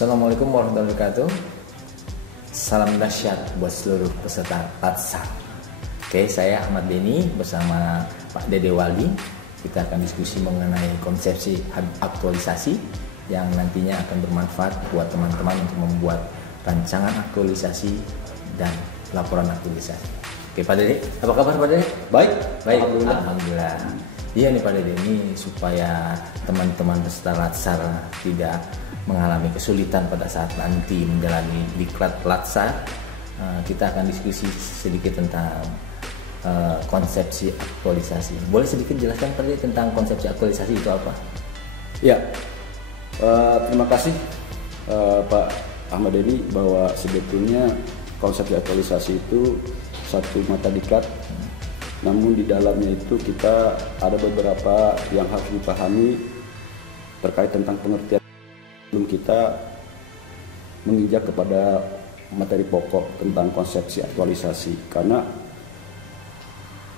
Assalamualaikum warahmatullahi wabarakatuh. Salam dahsyat buat seluruh peserta Latsar. Oke, saya Ahmad Denny bersama Pak Dede Waldi. Kita akan diskusi mengenai konsepsi aktualisasi yang nantinya akan bermanfaat buat teman-teman untuk membuat rancangan aktualisasi dan laporan aktualisasi. Oke, Pak Dede, apa kabar Pak Dede? Baik, Alhamdulillah. Iya nih Pak Dede, ini supaya teman-teman peserta Latsar tidak mengalami kesulitan pada saat nanti menjalani diklat Latsar, kita akan diskusi sedikit tentang konsepsi aktualisasi. Boleh sedikit jelaskan Pak Dede tentang konsepsi aktualisasi itu apa? Ya, terima kasih Pak Ahmad Denny bahwa sebetulnya konsepsi aktualisasi itu satu mata diklat. Namun di dalamnya itu kita ada beberapa yang harus dipahami terkait tentang pengertian sebelum kita menginjak kepada materi pokok tentang konsepsi aktualisasi. Karena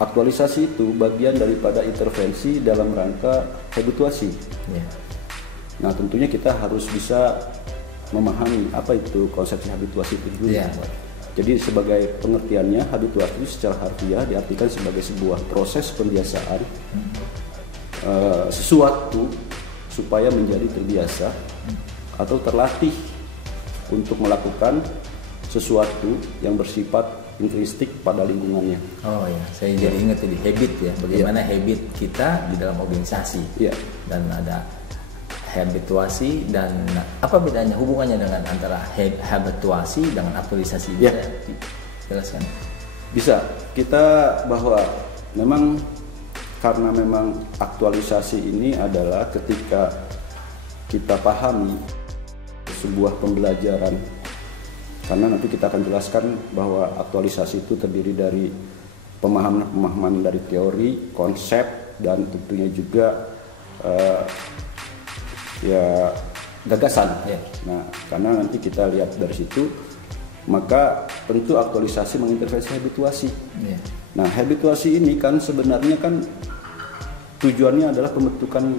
aktualisasi itu bagian daripada intervensi dalam rangka habituasi. Nah, tentunya kita harus bisa memahami apa itu konsepsi habituasi itu dulu. Jadi sebagai pengertiannya, habituasi secara harfiah diartikan sebagai sebuah proses pembiasaan sesuatu supaya menjadi terbiasa atau terlatih untuk melakukan sesuatu yang bersifat intrinsik pada lingkungannya. Oh ya, saya jadi ingat tadi habit ya, bagaimana habit kita di dalam organisasi. Dan ada habituasi, dan apa bedanya, hubungannya dengan antara habituasi dengan aktualisasi? Bisa jelaskan? Bisa. Kita bahwa memang karena memang aktualisasi ini adalah ketika kita pahami sebuah pembelajaran, karena nanti kita akan jelaskan bahwa aktualisasi itu terdiri dari pemahaman dari teori, konsep, dan tentunya juga gagasan. Nah, karena nanti kita lihat dari situ, maka tentu aktualisasi mengintervensi habituasi. Nah, habituasi ini kan sebenarnya kan tujuannya adalah pembentukan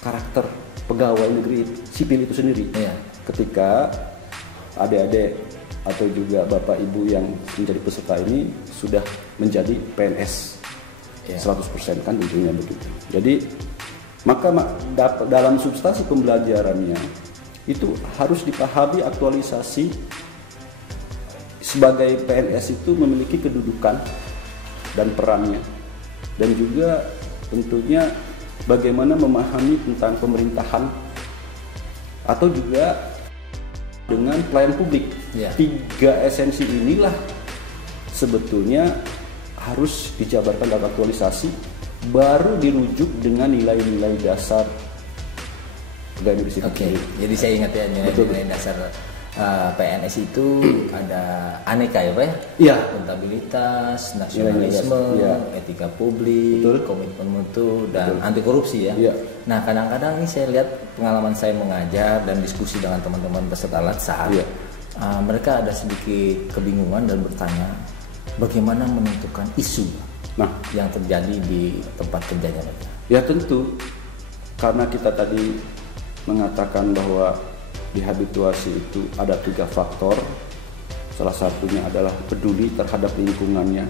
karakter pegawai negeri sipil itu sendiri. Ketika adik-adik atau juga bapak ibu yang menjadi peserta ini sudah menjadi PNS 100% kan tentunya begitu. Jadi maka dalam substansi pembelajarannya itu harus dipahami aktualisasi sebagai PNS itu memiliki kedudukan dan perannya, dan juga tentunya bagaimana memahami tentang pemerintahan atau juga dengan pelayan publik. Tiga esensi inilah sebetulnya harus dijabarkan dalam aktualisasi, baru dirujuk dengan nilai-nilai dasar pegawai negeri sipil. Jadi saya ingat ya, nilai-nilai dasar PNS itu ada aneka ya Pak ya? Akuntabilitas, nasionalisme, etika publik, komitmen mutu, dan anti korupsi ya. Nah, kadang-kadang ini saya lihat pengalaman saya mengajar dan diskusi dengan teman-teman peserta Latsar, mereka ada sedikit kebingungan dan bertanya bagaimana menentukan isu yang terjadi di tempat kerjanya mereka. Ya tentu, karena kita tadi mengatakan bahwa di habituasi itu ada 3 faktor. Salah satunya adalah peduli terhadap lingkungannya.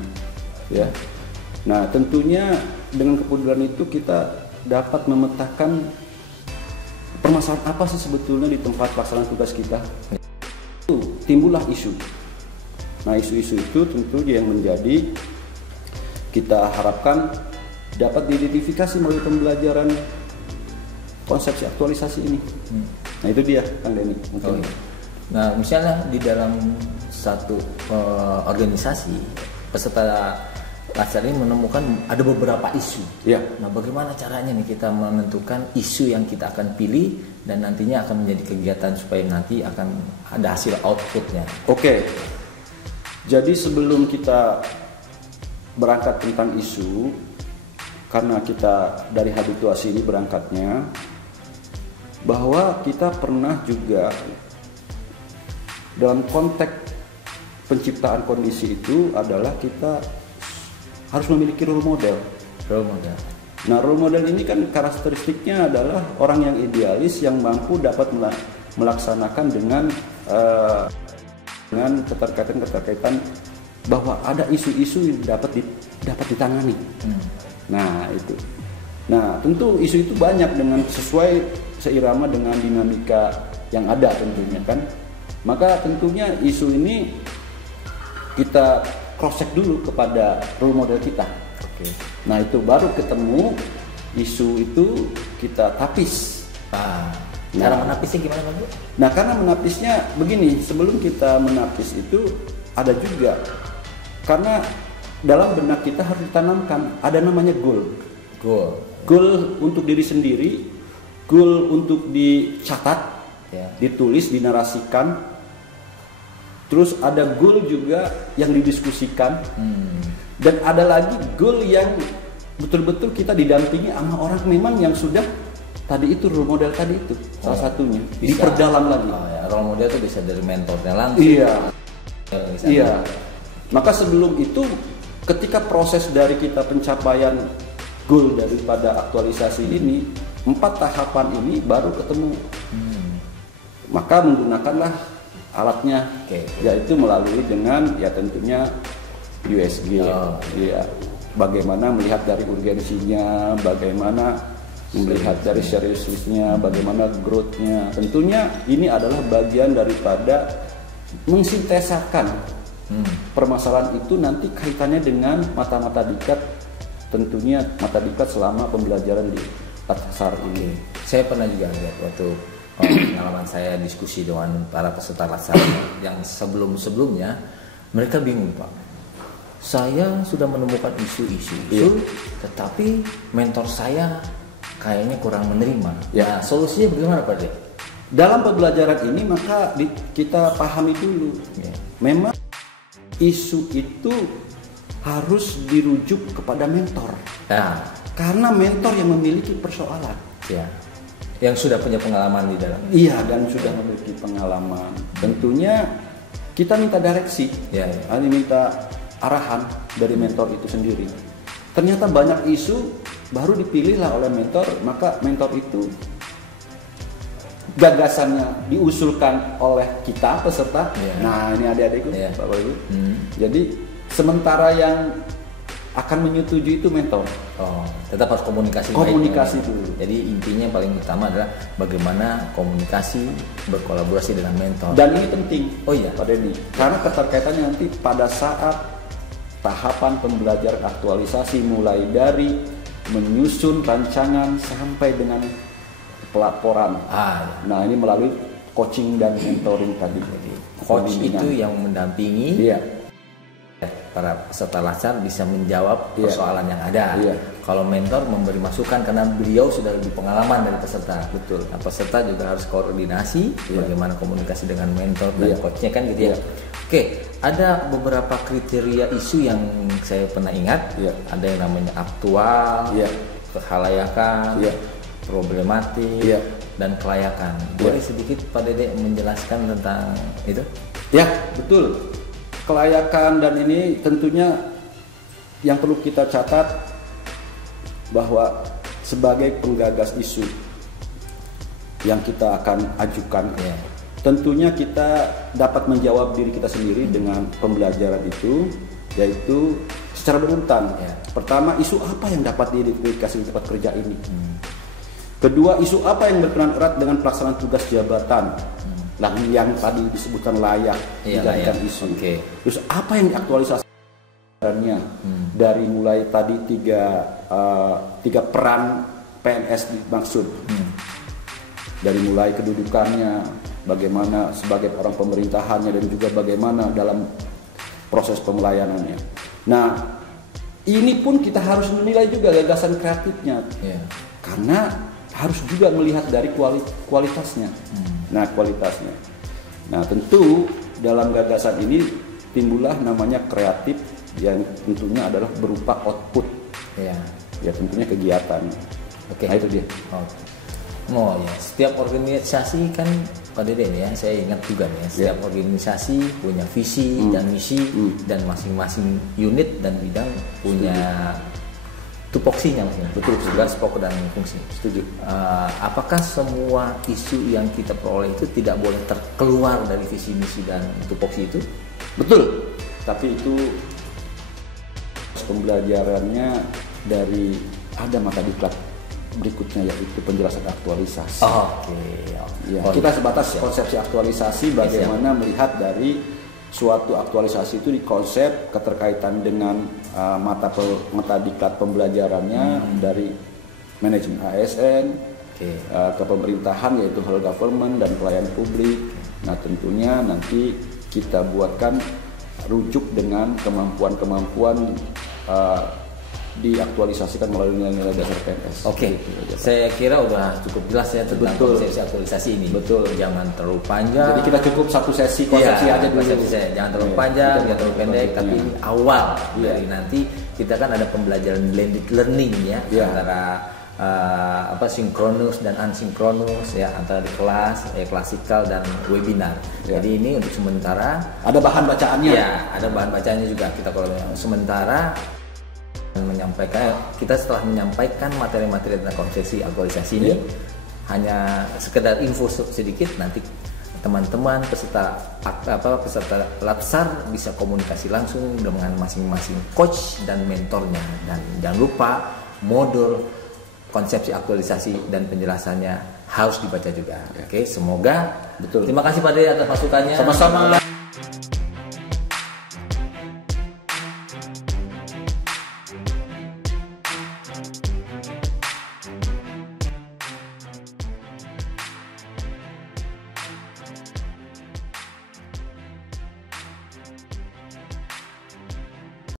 Nah, tentunya dengan kepedulian itu kita dapat memetakan permasalahan apa sih sebetulnya di tempat pelaksanaan tugas kita. Itu timbullah isu. Nah, isu-isu itu tentu yang menjadi kita harapkan dapat diidentifikasi melalui pembelajaran konsepsi aktualisasi ini. Nah, itu dia Kang Denny. Nah, misalnya di dalam satu organisasi, peserta Latsar ini menemukan ada beberapa isu. Nah, bagaimana caranya nih kita menentukan isu yang kita akan pilih dan nantinya akan menjadi kegiatan supaya nanti akan ada hasil outputnya? Jadi sebelum kita berangkat tentang isu, karena kita dari habituasi ini berangkatnya bahwa kita pernah juga dalam konteks penciptaan kondisi itu adalah kita harus memiliki role model. Nah, role model ini kan karakteristiknya adalah orang yang idealis yang mampu dapat melaksanakan dengan keterkaitan bahwa ada isu-isu yang dapat ditangani. Nah itu. Nah tentu isu itu banyak dengan sesuai seirama dengan dinamika yang ada tentunya kan. Maka tentunya isu ini kita cross check dulu kepada role model kita. Oke. Nah itu baru ketemu isu itu kita tapis. Cara menapisnya gimana Pak Bu? Nah karena menapisnya begini, sebelum kita menapis itu ada juga karena dalam benak kita harus ditanamkan ada namanya goal untuk diri sendiri, goal untuk dicatat, ditulis, dinarasikan, terus ada goal juga yang didiskusikan, dan ada lagi goal yang betul-betul kita didampingi sama orang memang yang sudah tadi itu role model tadi itu salah satunya bisa, diperdalam lagi. Role model itu bisa dari mentornya langsung. Iya. Maka sebelum itu ketika proses dari kita pencapaian goal daripada aktualisasi ini 4 tahapan ini baru ketemu. Maka menggunakanlah alatnya, yaitu melalui dengan ya tentunya USG. Ya, bagaimana melihat dari urgensinya, bagaimana melihat dari seriusnya, bagaimana growth-nya. Tentunya ini adalah bagian daripada mengsintesakan permasalahan itu nanti kaitannya dengan mata-mata diklat, tentunya mata diklat selama pembelajaran di Latsar ini. Saya pernah juga lihat waktu pengalaman saya diskusi dengan para peserta Latsar yang sebelumnya mereka bingung Pak. Saya sudah menemukan isu-isu, tetapi mentor saya kayaknya kurang menerima. Nah, solusinya bagaimana Pak De? Dalam pembelajaran ini maka kita pahami dulu. Memang isu itu harus dirujuk kepada mentor. Karena mentor yang memiliki persoalan. Yang sudah punya pengalaman di dalam. Iya, dan sudah memiliki pengalaman. Tentunya kita minta direksi. Minta arahan dari mentor itu sendiri. Ternyata banyak isu baru dipilihlah oleh mentor, maka mentor itu gagasannya diusulkan oleh kita peserta. Nah ini adik-adikku, Bapak Ibu. Jadi sementara yang akan menyetujui itu mentor. Tetap harus komunikasi dulu. Jadi intinya paling utama adalah bagaimana komunikasi berkolaborasi dengan mentor. Dan ini penting, Pak Denny, karena keterkaitannya nanti pada saat tahapan pembelajaran aktualisasi mulai dari menyusun rancangan sampai dengan pelaporan. Nah ini melalui coaching dan mentoring tadi. Jadi coach itu yang mendampingi para peserta Latsar bisa menjawab persoalan yang ada. Kalau mentor memberi masukan karena beliau sudah lebih pengalaman dari peserta. Betul. Nah, peserta juga harus koordinasi bagaimana komunikasi dengan mentor dan coachnya kan gitu ya. Oke, ada beberapa kriteria isu yang saya pernah ingat. Ada yang namanya aktual, kehalayakan, problematik, dan kelayakan. Boleh sedikit Pak Dede menjelaskan tentang itu? Ya, betul. Kelayakan dan ini tentunya yang perlu kita catat bahwa sebagai penggagas isu yang kita akan ajukan, tentunya kita dapat menjawab diri kita sendiri dengan pembelajaran itu, yaitu secara berurutan. Pertama, isu apa yang dapat diidentifikasi di tempat kerja ini. Kedua, isu apa yang berperan erat dengan pelaksanaan tugas jabatan. Yang tadi disebutkan layak dijadikan isu. Terus apa yang diaktualisasikannya dari mulai tadi tiga peran PNS dimaksud. Dari mulai kedudukannya, bagaimana sebagai orang pemerintahannya, dan juga bagaimana dalam proses pemelayanannya. Nah, ini pun kita harus menilai juga gagasan kreatifnya, karena harus juga melihat dari kualitasnya. Nah, kualitasnya. Nah, tentu dalam gagasan ini timbullah namanya kreatif yang tentunya adalah berupa output. Ya tentunya kegiatan. Nah, itu dia. Setiap organisasi kan Pak Dede ya, saya ingat juga nih, setiap organisasi punya visi dan misi, dan masing-masing unit dan bidang punya tupoksinya Mas. Betul, tugas pokok dan fungsi. Setuju. Apakah semua isu yang kita peroleh itu tidak boleh terkeluar dari visi misi dan tupoksi itu? Betul. Tapi itu pembelajarannya dari ada mata diklat berikutnya, yaitu penjelasan aktualisasi. Oke. Ya, kita sebatas konsepsi aktualisasi, bagaimana melihat dari suatu aktualisasi itu di konsep keterkaitan dengan mata diklat pembelajarannya dari manajemen ASN ke pemerintahan, yaitu whole government dan pelayanan publik. Nah, tentunya nanti kita buatkan rujuk dengan kemampuan-kemampuan diaktualisasikan melalui nilai-nilai dasar PNS. Oke, saya kira udah cukup jelas ya tentang konsepsi aktualisasi ini. Betul. Jangan terlalu panjang. Jadi kita cukup satu sesi konsepsi aja dulu. Jangan terlalu panjang, jangan terlalu pendek, tapi ini awal dari nanti kita kan ada pembelajaran blended learning ya antara sinkronus dan asinkronus ya, antara di kelas, klasikal dan webinar. Jadi ini untuk sementara ada bahan bacaannya. Ya, ada bahan bacaannya juga. Kita kalau sementara kita setelah menyampaikan materi-materi tentang konsepsi aktualisasi ini hanya sekedar info sedikit, nanti teman-teman peserta LAPSAR bisa komunikasi langsung dengan masing-masing coach dan mentornya, dan jangan lupa modul konsepsi aktualisasi dan penjelasannya harus dibaca juga. Oke, semoga. Betul. Terima kasih Pak Dede atas masukannya. Sama-sama.